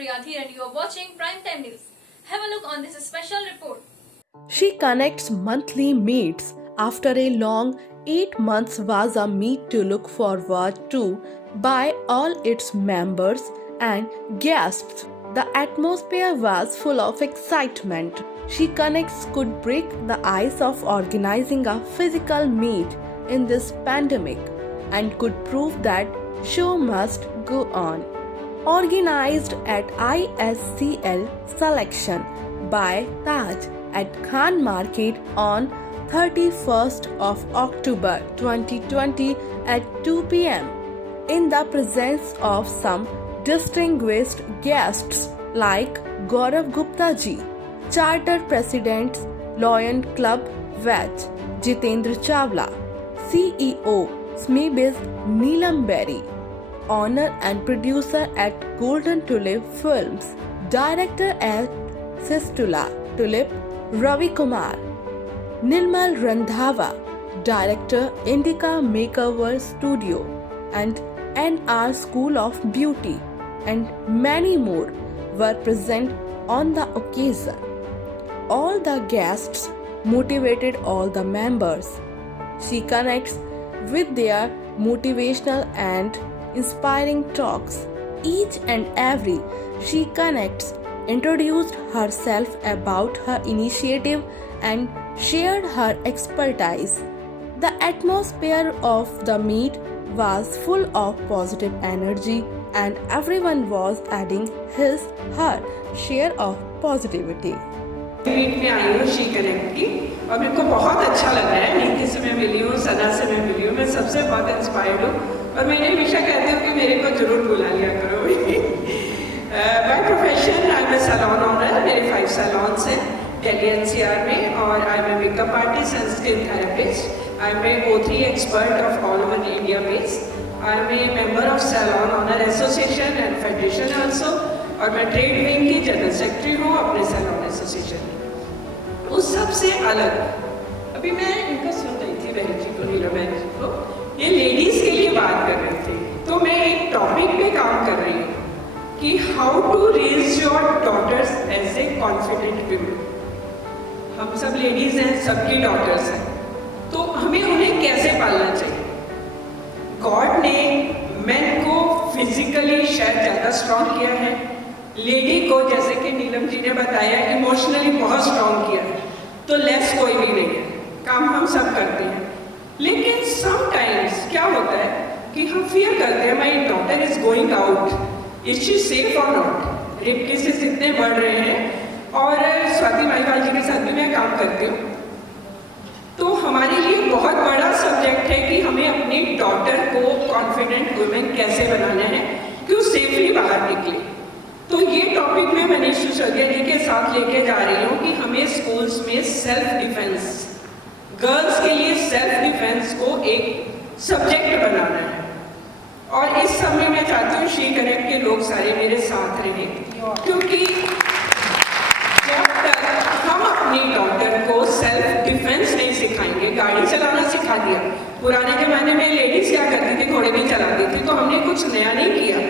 Priya Dheer and you are watching Primetime News. Have a look on this special report. She connects monthly meets. After a long 8 months was a meet to look forward to by all its members and guests. The atmosphere was full of excitement. She Connects could break the ice of organizing a physical meet in this pandemic and could prove that show must go on. Organized at ISCL Selection by Taj at Khan Market on 31st of October 2020 at 2 p.m. in the presence of some distinguished guests like Gaurav Gupta ji, Chartered Presidents, Lion Club Veg, Jitendra Chawla, CEO, SMEBIZ Neelam Berry, owner and producer at Golden Tulip Films, director at Sistula Tulip Ravi Kumar, Nilmal Randhava, director Indica Makeover Studio and NR School of Beauty, and many more were present on the occasion. All the guests motivated all the members. She connects with their motivational and inspiring talks. Each and every She Connects introduced herself about her initiative and shared her expertise. The atmosphere of the meet was full of positive energy and everyone was adding her share of positivity. Meet में आई हूँ she connect की और मेरे को बहुत अच्छा लग रहा है। नीति से मैं मिली हूँ, सना से मैं मिली हूँ, मैं सबसे बहुत इंस्पायर्ड हूँ और मैंने हमेशा कहती हूँ कि मेरे को जरूर बुला लिया करो। By profession I am a salon owner, मेरे 5 सैलून्स हैं दिल्ली NCR में और I am a makeup artist and skin therapist. I am a O3 expert of all over India based. I am a member of salon owner association and federation also और मैं trade wing की general secretary हूँ अपने salon association. उस सबसे अलग अभी मैं इनको सुन रही थी बहन जी को, नीलम बहन जी को, ये लेडीज़ के लिए बात कर रहे थे, तो मैं एक टॉपिक पे काम कर रही हूँ कि how to raise your daughters as a confident women. हम सब लेडीज़ हैं, सबकी डॉटर्स हैं, तो हमें उन्हें कैसे पालना चाहिए। गॉड ने मैन को फिजिकली शायद ज़्यादा स्ट्रॉन्ग किया है, लेडी को जैसे कि नीलम जी ने बताया इमोशनली बहुत स्ट्रॉन्ग किया है, तो लेस कोई भी नहीं है, काम हम सब करते हैं। लेकिन समटाइम्स क्या होता है कि हम फियर करते हैं my daughter is going out, is she safe और नॉट। रेप केसेस इतने बढ़ रहे हैं और स्वाति माईवाल जी के साथ भी मैं काम करती हूँ, तो हमारे लिए बहुत बड़ा सब्जेक्ट है कि हमें अपनी डॉटर को कॉन्फिडेंट वुमेन कैसे बनाना है कि वो सेफली बाहर निकले। तो ये टॉपिक मैं मनीष सिसोदिया जी के साथ लेके जा रही हूँ कि हमें स्कूल्स में सेल्फ डिफेंस, गर्ल्स के लिए सेल्फ डिफेंस को एक सब्जेक्ट बनाना है। और इस समय मैं चाहती हूँ शी कनेक्ट के लोग सारे मेरे साथ रहें, क्योंकि जब तक हम अपनी डॉटर को सेल्फ डिफेंस नहीं सिखाएंगे, गाड़ी चलाना सिखा दिया, पुराने ज़माने में लेडीज़ क्या करती थी, घोड़े भी चलाती थी, तो हमने कुछ नया नहीं किया।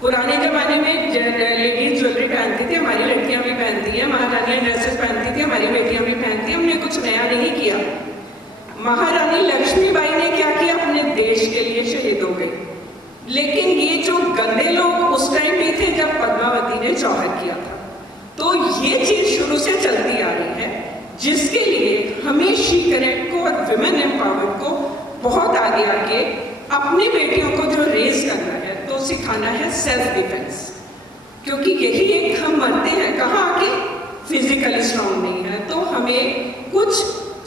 पुराने ज़माने में लेडीज ज्वेलरी पहनती थी, हमारी लड़कियां भी पहनती हैं, महारानियाँ ड्रेसेस पहनती थी, हमारी बेटियां भी पहनती हैं, हमने कुछ नया नहीं किया। महारानी लक्ष्मीबाई ने क्या किया, अपने देश के लिए शहीद हो गई। लेकिन ये जो गंदे लोग उस टाइम भी थे जब पद्मावती ने जौहर किया था, तो ये चीज़ शुरू से चलती आ रही है, जिसके लिए हमें शी कनेक्ट को और विमेन एम्पावरमेंट को बहुत आगे आके अपनी बेटियों को जो रेज करना है तो सिखाना है सेल्फ डिफेंस। क्योंकि यही एक हम मरते हैं कहाँ आके, फिजिकली स्ट्रॉन्ग नहीं है, तो हमें कुछ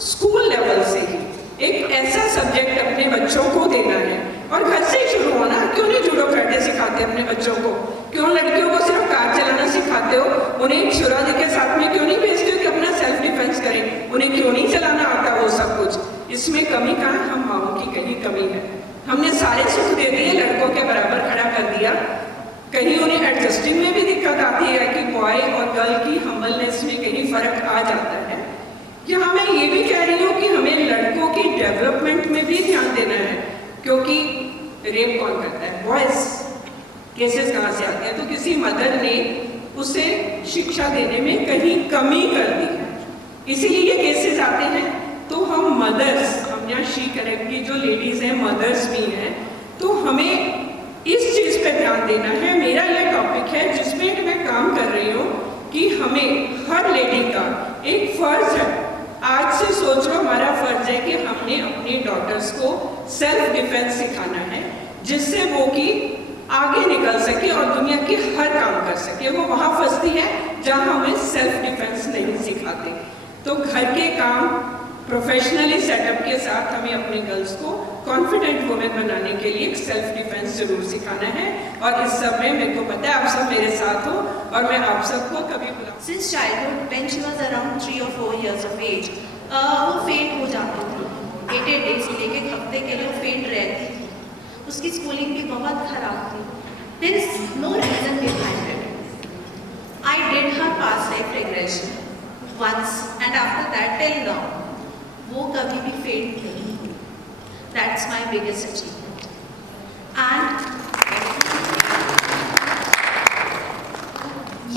स्कूल लेवल से ही एक ऐसा सब्जेक्ट अपने बच्चों को देना है और घर से ही शुरू होना। क्यों नहीं जूडो कराटे सिखाते अपने बच्चों को, क्यों लड़कियों को सिर्फ कार चलाना सिखाते हो, उन्हें शुराजी के साथ में क्यों नहीं भेजते हो कि अपना सेल्फ डिफेंस करें, उन्हें क्यों नहीं चलाना आता वो सब कुछ। इसमें कमी कहाँ, हम माओ की कहीं कमी है। हमने सारे सुख दे दिए, लड़कों के बराबर खड़ा कर दिया, कहीं उन्हें एडजस्टिंग में भी दिक्कत आती है कि बॉय और गर्ल की हम्बलनेस में कहीं फर्क आ जाता है। यहाँ मैं ये भी कह रही हूँ कि हमें लड़कों की डेवलपमेंट में भी ध्यान देना है, क्योंकि रेप कौन करता है, बॉयज। केसेस कहाँ से आते हैं, तो किसी मदर ने उसे शिक्षा देने में कहीं कमी कर दी है, इसीलिए ये केसेस आते हैं। तो हम मदर्स, हम यहाँ शी कनेक्ट की जो लेडीज़ हैं मदर्स भी हैं, तो हमें इस चीज़ पे ध्यान देना है। मेरा ये टॉपिक है जिसमें मैं काम कर रही हूँ कि हमें हर लेडी का एक फ़र्ज़ है, आज से सोच लो हमारा फ़र्ज़ है कि हमने अपनी डॉटर्स को सेल्फ डिफेंस सिखाना है, जिससे वो कि आगे निकल सके और दुनिया के हर काम कर सके। वो वहाँ फंसती है जहाँ हमें सेल्फ डिफेंस नहीं सिखाते। तो घर के काम प्रोफेशनली सेटअप के साथ हमें अपने गर्ल्स को कॉन्फिडेंट वुमेन बनाने के लिए सेल्फ डिफेंस जरूर सिखाना है। और इस सब में मेरे को पता है आप सब मेरे साथ हो और मैं आप सबको कभी बुला। Since childhood, when she was around 3 or 4 years of age, वो फेंट हो जाती थी। 8 days के लिए, एक हफ्ते के लिए वो फेंट रहती थी। उसकी स्कूलिंग भी बहुत खराब थी। There is no reason behind it. I did her past life regression once, and after that till now, वो कभी भी फेंट नहीं हुई। That's my biggest achievement. And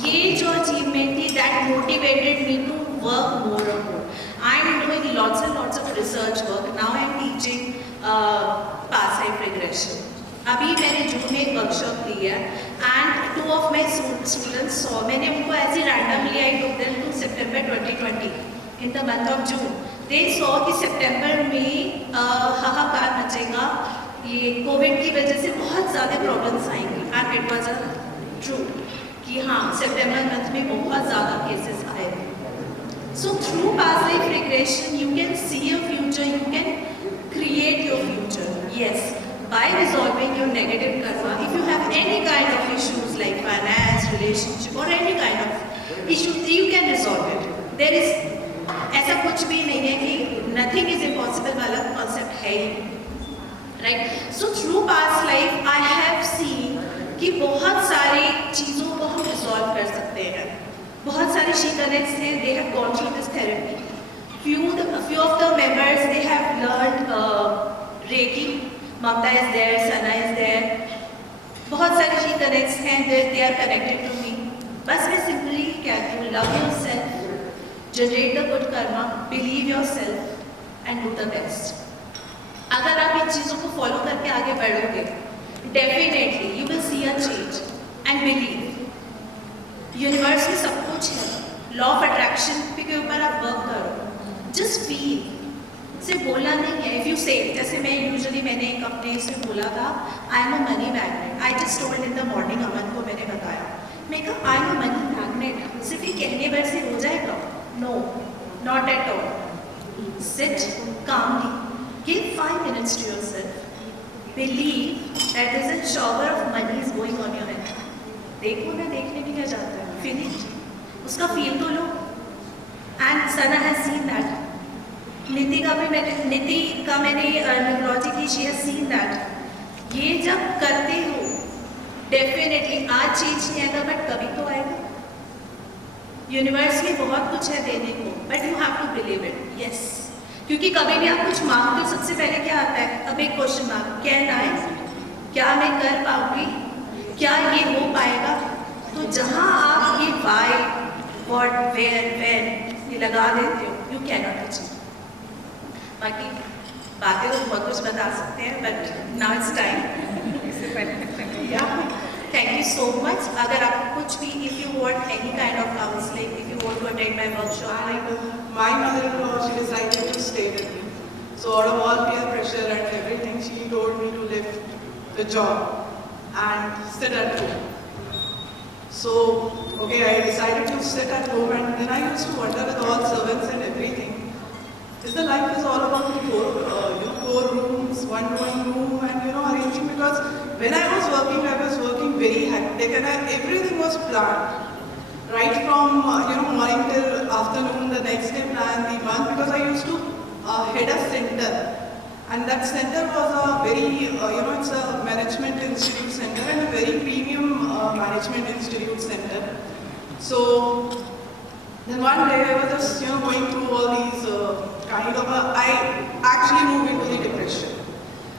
ये जो अचीवमेंट थी, that motivated me to work more and more. I am doing lots and lots of research work. Now I am teaching past life regression. अभी मैंने जून में एक वर्कशॉप ली है and 2 of my students saw, मैंने उनको ऐसे randomly I took them to September 2020 in the month of June. They saw कि सितंबर में हाहाकार मचेगा, ये कोविड की वजह से बहुत ज़्यादा प्रॉब्लम्स आएंगी and it was true कि हाँ सितंबर मंथ में बहुत ज़्यादा केसेस आए थे। So through past life regression you can see your future, you can create your future. Yes, by resolving your negative karma. If you have any kind of issues like finance, relationship or any kind of issues, you can resolve it. There is ऐसा कुछ भी नहीं है कि nothing is impossible वाला concept है ही, right? So through past life I have seen कि बहुत सारी चीज़ों को हम रिजॉल्व कर सकते हैं। बहुत सारे she connects हैं, they have gone through this therapy. Few of the members they have learned Reiki. Mamta is there, Sana is there. बहुत सारे she connects हैं, they are connected to me. बस मैं simply कहती हूँ, love yourself, generate the good karma, believe yourself and do the best. अगर आप इन चीज़ों को फॉलो करके आगे बढ़ोगे, definitely you will see a change and believe. Universe में सब कुछ है, लॉ ऑफ अट्रैक्शन के ऊपर आप वर्क करो, जस्ट फील, सिर्फ बोलना नहीं है। इफ यू से, जैसे मैं यूजुअली मैंने एक अपने इसमें बोला था, I am a money magnet. I just told in the morning, Aman को मैंने बताया, मैं कहा I am a money magnet. सिर्फ ये कहने भर से हो जाएगा? No, not at all. Sit calmly, give 5 minutes to yourself, believe that there is a shower of money is going on your head. देखो ना, देखने भी क्या जाता है, फील इट, उसका फील तो लो। And Sana has seen that. नीति का मैंने न्यूमरोलॉजी की, शी हैज सीन दैट। ये जब करते हो डेफिनेटली आज चेंज नहीं आएगा बट कभी तो आएगा। यूनिवर्स में बहुत कुछ है देने को, but you have to believe it. Yes, क्योंकि कभी भी आप कुछ मांगते हो सबसे पहले क्या आता है? अब एक क्वेश्चन मार्क, कैन आई, क्या मैं कर पाऊंगी, क्या ये हो पाएगा? तो जहाँ आप ये वाई, व्हाट, वेयर, व्हेन ये लगा देते हो, यू कैन नॉट अचीव। बाकी बातें तो बहुत कुछ बता सकते हैं but now it's time. Thank you so much. अगर आपको कुछ भी, if you want any kind of counselling, if you want to attend my workshop, My mother-in-law, she decided to stay with me. So out of all peer pressure and everything, she told me to leave the job and sit at home. So, okay, I decided to sit at home, and then I used to wonder with all servants and everything, is the life is all about four rooms, one drawing room, and arranging, because when I was working very hectic and everything was planned. Right from morning till afternoon, the next day plan the month, because I used to head a center, and that center was a very it's a management institute center and a very premium management institute center. So then one day I was just going through all these I actually moved into the depression.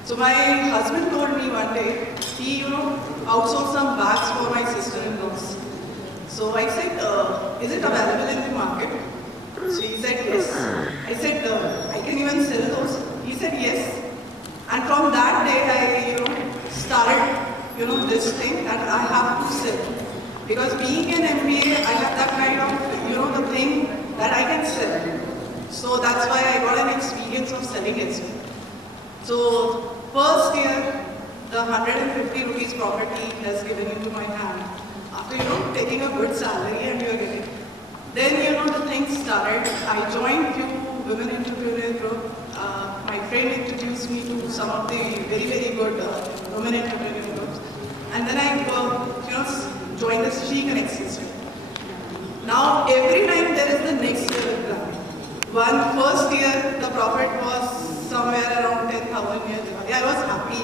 So my husband told me one day, he, outsourced some bags for my sister-in-laws. So I said, is it available in the market? So he said yes. I said, I can even sell those. He said yes. And from that day, I, started, this thing that I have to sell. Because being an MBA, I have that kind of, the thing that I can sell. So that's why I got an experience of selling as well. So first year, the 150 rupees property has given into my hand. After, taking a good salary and you're getting. Then, the things started. I joined few women entrepreneur group. My friend introduced me to some of the very, very good women entrepreneur groups. And then I, joined the She Connect system. Now, every time there is the next level plan. First year, the profit was somewhere around 10,000 years. I was happy,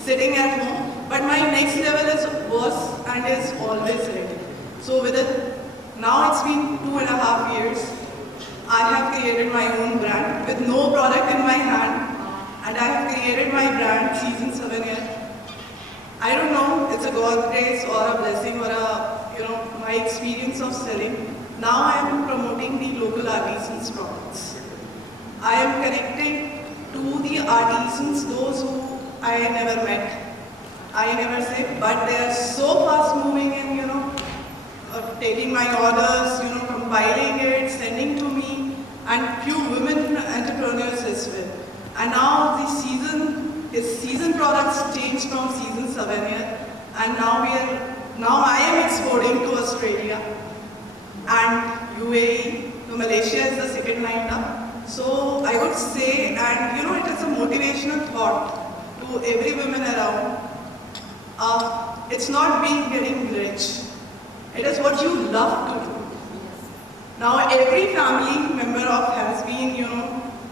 sitting at home. But my next level is worse and is always ready. So with it, now it's been 2.5 years. I have created my own brand with no product in my hand. And I have created my brand season 7 years. I don't know, it's a God's grace or a blessing or my experience of selling. Now I am promoting the local artisans' products. I am connecting to the artisans, those who I never met. I never say, but they are so fast moving and, taking my orders, compiling it, sending to me, and few women entrepreneurs as well. And now the season products changed from season 7 year, and now I am exporting to Australia and UAE. So Malaysia is the second line up. So I would say, and it is a motivational thought to every woman around. It's not being getting rich. It is what you love to do. Now every family member has been,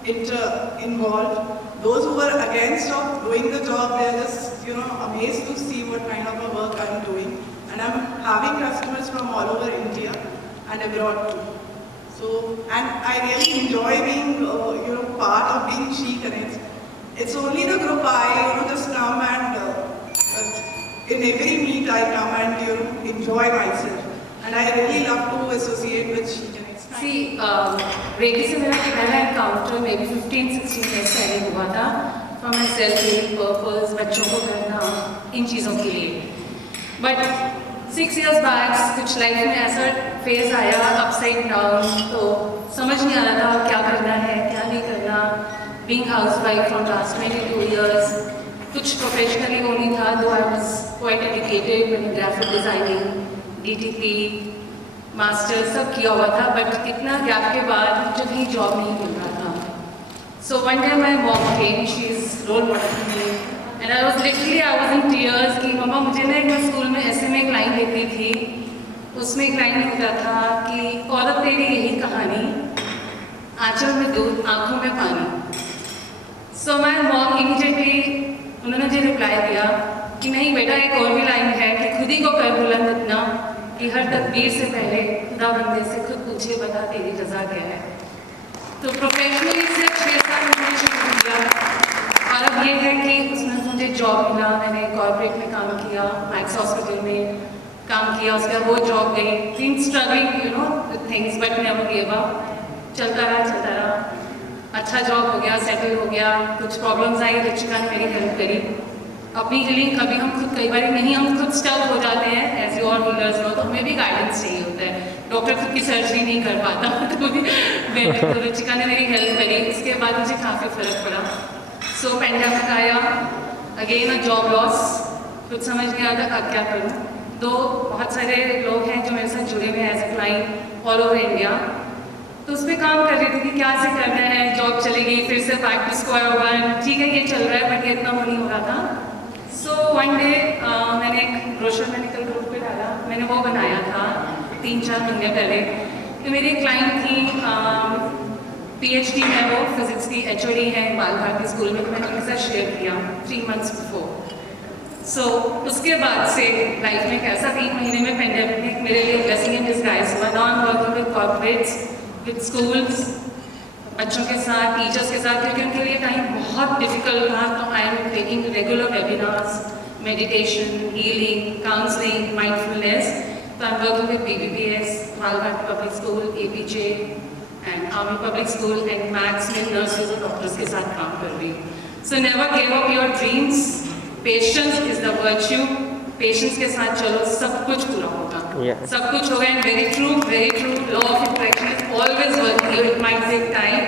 involved. Those who were against of doing the job, they are just, amazed to see what kind of a work I'm doing. And I'm having customers from all over India and abroad too. So, and I really enjoy being, part of being She Connects. It's only the group I, just come and in every meet I come and enjoy myself. And I really love to associate with She Connects. See, रेगी से मेरा पहला encounter maybe 15-16 years पहले हुआ था for my self-healing purpose, बच्चों को करना इन चीज़ों के लिए. But 6 years back कुछ लाइफ में ऐसा फेज आया upside down, तो समझ नहीं आ रहा था क्या करना है क्या नहीं करना. Being housewife from last 22 years, कुछ professionally वो नहीं था, though I was quite educated in graphic designing, DTP, masters सब किया हुआ था, बट इतना गैप के बाद मुझे कहीं जॉब नहीं मिल रहा था. So one day my mom came, she is role model for me, and I was in tears कि मम्मा मुझे ना एक स्कूल में ऐसे में एक लाइन लिखी थी, उसमें एक लाइन लिखा था कि औरत तेरी यही कहानी, आंचल में दूध आंखों में पानी. सो माई मॉम इमीडिएटली उन्होंने मुझे रिप्लाई दिया कि नहीं बेटा, एक और भी लाइन है कि खुद ही को कर बुलंद इतना कि हर तकबीर से पहले खुदा बंदे से खुद पूछे बता तेरी रज़ा क्या है. तो प्रोफेशनली सिर्फ 6 साल मैंने शुरू किया और अब ये है कि उसमें मुझे जॉब मिला. मैंने कॉर्पोरेट में काम किया, मैक्स हॉस्पिटल में काम किया, उसके बाद वो जॉब गई. Being struggling with things but never give up. चलता रहा. अच्छा जॉब हो गया, सेटल हो गया. कुछ प्रॉब्लम्स आई, रिचिका ने मेरी हेल्प करी. अपनी हीलिंग कभी हम खुद कई बार नहीं, हम खुद स्टक हो जाते हैं एज यू और हीलर्स हो, तो हमें भी गाइडेंस चाहिए होता है. डॉक्टर खुद की सर्जरी नहीं कर पाता तो रुचिका ने मेरी हेल्प करी. उसके बाद मुझे काफ़ी फ़र्क पड़ा. सो पेंडेमिक आया, अगेन अ जॉब लॉस, कुछ समझ नहीं आता अब क्या करूँ. तो बहुत सारे लोग हैं जो मेरे साथ जुड़े हुए हैं as a client all over India. तो उस पर काम कर रही थी कि क्या से करना है, जॉब चलेगी, फिर से बैक टू स्क्वायर वन. ठीक है ये चल रहा है बट ये इतना वो नहीं हो रहा था. सो वन डे मैंने एक ब्रोशर मेडिकल ग्रुप पे डाला, मैंने वो बनाया था 3-4 महीने पहले. तो मेरी एक क्लाइंट थी, PhD है वो, फिजिक्स की HOD है बाल भारती स्कूल में. मैंने उनके साथ शेयर किया 3 months बिफोर. सो उसके बाद से लाइफ में कैसा 3 महीने में पेंडेमिक मेरे लिए ब्लेसिंग इन डिस्गाइज हुआ. Now I am working with corporates, with schools, बच्चों के साथ, टीचर्स के साथ, क्योंकि उनके लिए टाइम बहुत डिफिकल्ट था. तो I am taking regular webinars, meditation, healing, counseling, mindfulness. So I'm working with BBPS, Valbharti Public School, APJ, and Army Public School, and max में nurses और doctors के साथ काम कर रही हूँ. So never give up your dreams. Patience is the virtue. Patience के साथ चलो, सब कुछ पूरा होगा. सब कुछ होगा, and very true. Law of attraction is always working. It might take time,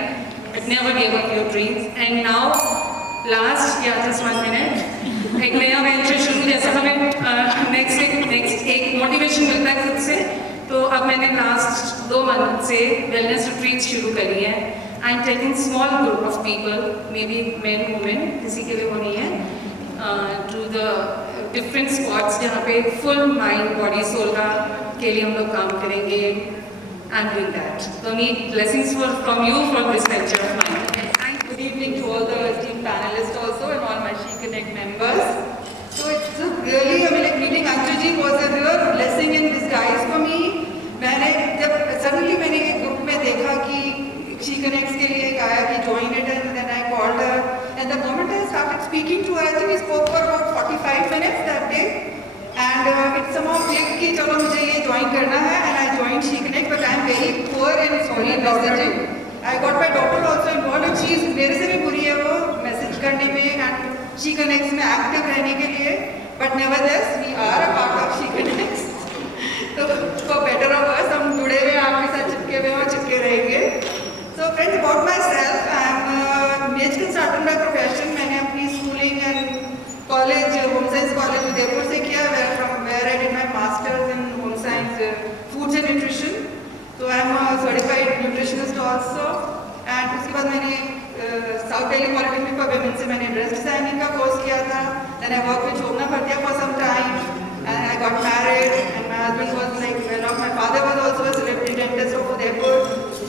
but never give up your dreams. And now, just 1 minute. एक नया वेंचर शुरू, जैसा हमें नेक्स्ट एक मोटिवेशन मिलता है खुद से, तो अब मैंने लास्ट 2 मंथ से वेलनेस रिट्रीट शुरू करी है. I am taking small group of people, may be main women, किसी के लिए वो नहीं है, टू द डिफरेंट स्पॉट्स जहाँ पे फुल माइंड बॉडी सोल का के लिए हम लोग काम करेंगे. I am doing that. So need blessings from you for this venture of mine. Good evening to all the esteemed panelists also and all my She Connect members. So it's really, meeting Anju ji was a real blessing in disguise for me. मैंने जब suddenly मैंने एक ग्रुप में देखा कि She Connects के लिए एक आया कि join it, and then I called her, and the moment I started speaking to her, I think we spoke for about 45 minutes that day, and it somehow clicked कि चलो मुझे ये join करना है, and I joined She Connect, but I am very poor in messaging. I got my daughter also involved, and she is मेरे से भी बुरी है वो मैसेज करने में and She Connects में एक्टिव रहने के लिए, but nevertheless we are a part of She Connects. तो for better or worse हम जुड़े हुए आपके साथ चिपके हुए और चिपके रहेंगे. So friends, about myself, I am a MH consultant by profession. मैंने अपनी schooling and college Home Science College Udaipur से किया, from where I did my masters in Home Science, Foods and Nutrition. So I am a certified nutritionist also, and उसके बाद मैंने South Delhi Polytechnic for Women से मैंने dress designing का course किया था. Then I worked with Shobna Bhatia for some time, and I got married, and my husband was like well off. My father was also a celebrity dentist of Udaipur.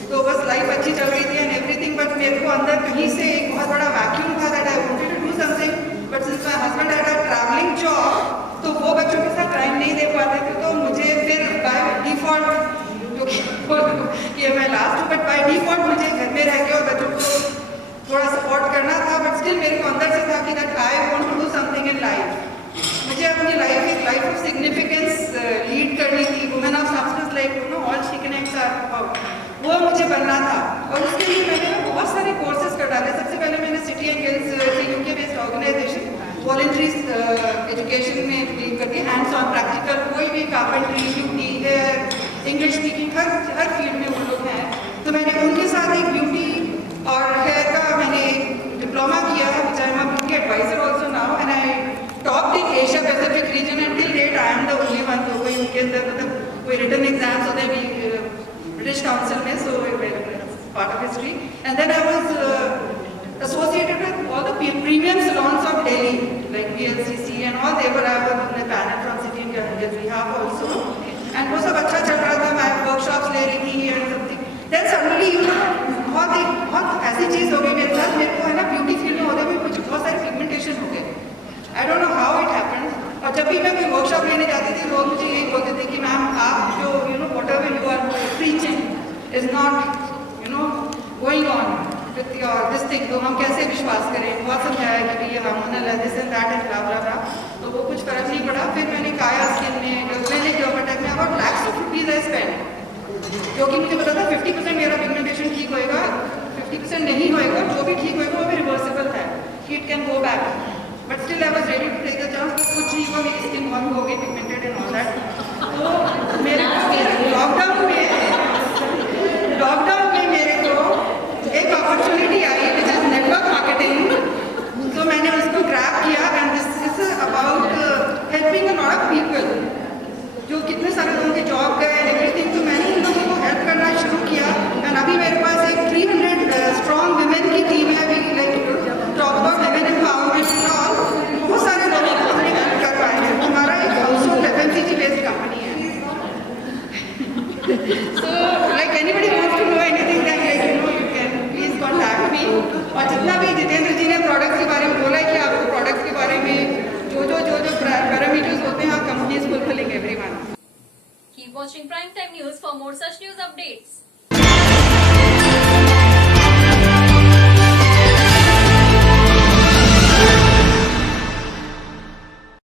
तो बस life अच्छी चल रही थी and everything, but मेरे को अंदर कहीं से एक बहुत बड़ा vacuum था that I wanted to do something, but since my husband had a traveling job, तो वो बच्चों के साथ time नहीं दे पाते थे, तो मुझे फिर by default कि मैं लास्ट हूँ, बट बाय डिफॉल्ट मुझे घर में रह के और बच्चों को थोड़ा सपोर्ट करना था, बट स्टिल मेरे को अंदर से था कि that I want to do something in life. मुझे अपनी लाइफ ऑफ सिग्निफिकेंस लीड करनी थी. Women of substance, like all she connects are about, वो मुझे बनना था, और उसके लिए मैंने बहुत सारे कोर्सेज कर डाले. सबसे पहले मैंने City and Guilds UK based organisation voluntary education में बिलीव करती है, हैंड्स ऑन प्रैक्टिकल, कोई भी carpentry, beauty, hair, English speaking, हर फील्ड में वो लोग हैं. तो मैंने उनके साथ एक ब्यूटी और हेयर का मैंने डिप्लोमा किया है, which I am a beauty advisor also now, and I topped in Asia Pacific region, and till date I am the only one. तो कोई उनके अंदर मतलब कोई रिटन एग्जाम्स होते हैं भी ब्रिटिश काउंसिल में, so part of history. And then I was associated with all the premium salons of Delhi, like BLCC and all. They were I was on the panel from City and Guilds behalf also. And वो सब अच्छा चल रहा था, मैं वर्कशॉप्स ले रही थी and something. Then suddenly बहुत ऐसी चीज़ हो गई मेरे साथ, मेरे को है ना ब्यूटी फील्ड में होते हुए कुछ बहुत सारे पिगमेंटेशन हो गए. I don't know how it happened. और जब भी मैं कोई वर्कशॉप लेने जाती थी, लोग मुझे यही बोलते थे कि मैम आप जो whatever you are preaching is not going on with your this thing. तो हम कैसे विश्वास करें. बहुत समझाया कि भैया हार्मोनल है, this and that and blah blah blah. तो वो कुछ फर्क नहीं पड़ा. फिर मैंने काया स्किन में, मैंने डर्माटेक में about lakhs of rupees I spent, क्योंकि मुझे पता था 50% मेरा पिगमेंटेशन ठीक होएगा, 50% नहीं होएगा, जो भी ठीक होएगा वो भी रिवर्सिबल है, it can go back. But still I was ready to take the chance. कुछ नहीं हुआ, मेरी स्किन बहुत हो गई पिगमेंटेड एंड ऑल दैट. तो मेरे लॉकडाउन में मेरे को एक अपॉर्चुनिटी आई विच इज नेटवर्क मार्केटिंग. तो मैंने उसको ग्रैब किया, and this is about helping a lot of people जो कितने सारे लोगों के जॉब गए एंड एवरीथिंग. तो मैंने उन लोगों को हेल्प करना शुरू किया, एंड अभी मेरे पास एक 300 स्ट्रॉन्ग विमेन की टीम है. अभी like talk about women empowerment and all, बहुत सारे लोगों को हमने हेल्प कर पाए हैं. हमारा एक house hold FMCG based company है. So like anybody wants to know anything, then you can please contact me. और जितना भी जितेंद्र जी ने प्रोडक्ट्स के बारे में बोला है कि आपको प्रोडक्ट्स के बारे में जो पैरामीटर्स होते हैं, companies fulfilling everyone. Keep watching Primetime News for more such news updates.